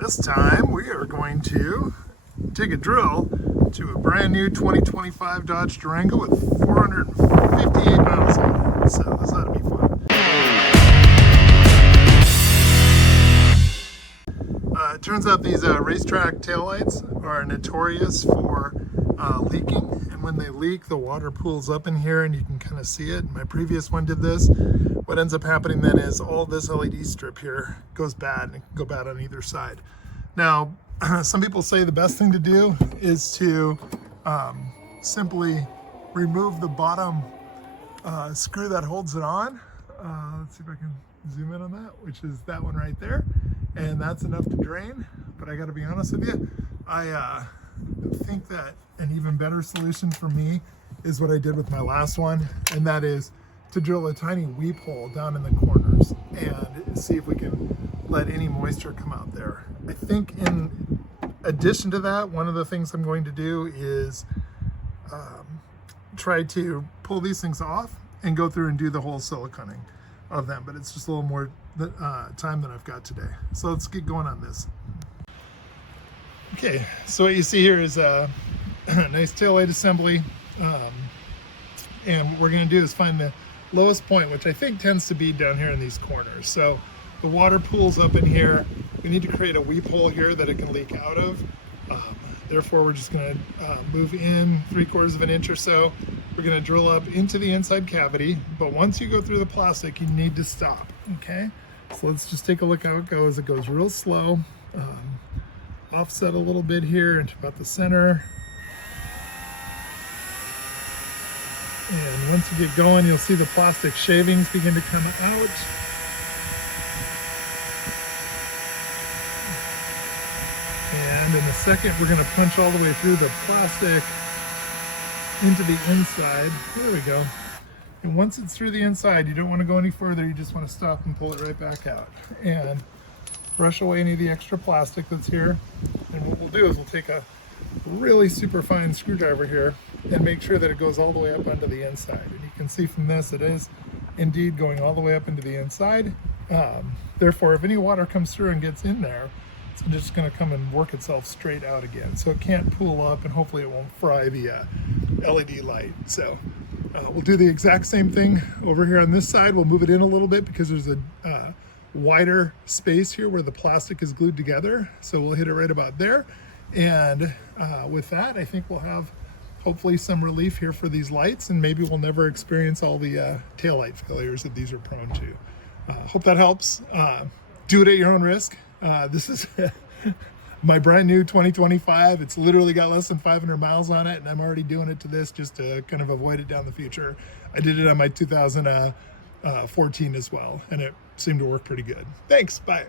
This time we are going to take a drill to a brand new 2025 Dodge Durango with 458 miles on it. So this ought to be fun. It turns out these racetrack taillights are notorious for leaking, and when they leak the water pools up in here and you can kind of see it. My previous one did this. What ends up happening then is all this LED strip here goes bad, and it can go bad on either side. Now some people say the best thing to do is to simply remove the bottom screw that holds it on. Let's see if I can zoom in on that, which is that one right there, and that's enough to drain. But I got to be honest with you, I think that an even better solution for me is what I did with my last one, and that is to drill a tiny weep hole down in the corners and see if we can let any moisture come out there. I think in addition to that, one of the things I'm going to do is try to pull these things off and go through and do the whole siliconing of them, but it's just a little more time than I've got today. So let's get going on this. Okay, so what you see here is a nice taillight assembly, and what we're going to do is find the lowest point, which I think tends to be down here in these corners. So the water pools up in here. We need to create a weep hole here that it can leak out of. Therefore, we're just going to move in 3/4 of an inch or so. We're going to drill up into the inside cavity, but once you go through the plastic, you need to stop, okay? So let's just take a look how it goes. It goes real slow. Offset a little bit here into about the center. And once you get going, you'll see the plastic shavings begin to come out. And in a second, we're going to punch all the way through the plastic into the inside. There we go. And once it's through the inside, you don't want to go any further. You just want to stop and pull it right back out. And brush away any of the extra plastic that's here. And what we'll do is we'll take a really super fine screwdriver here and make sure that it goes all the way up onto the inside. And you can see from this, it is indeed going all the way up into the inside. Therefore, if any water comes through and gets in there, it's just going to come and work itself straight out again. So it can't pool up, and hopefully it won't fry the LED light. So we'll do the exact same thing over here on this side. We'll move it in a little bit because there's a wider space here where the plastic is glued together. So we'll hit it right about there. And with that, I think we'll have hopefully some relief here for these lights, and maybe we'll never experience all the taillight failures that these are prone to. Hope that helps. Do it at your own risk. This is my brand new 2025. It's literally got less than 500 miles on it, and I'm already doing it to this just to kind of avoid it down the future. I did it on my 2014 as well, and it seemed to work pretty good. Thanks, bye.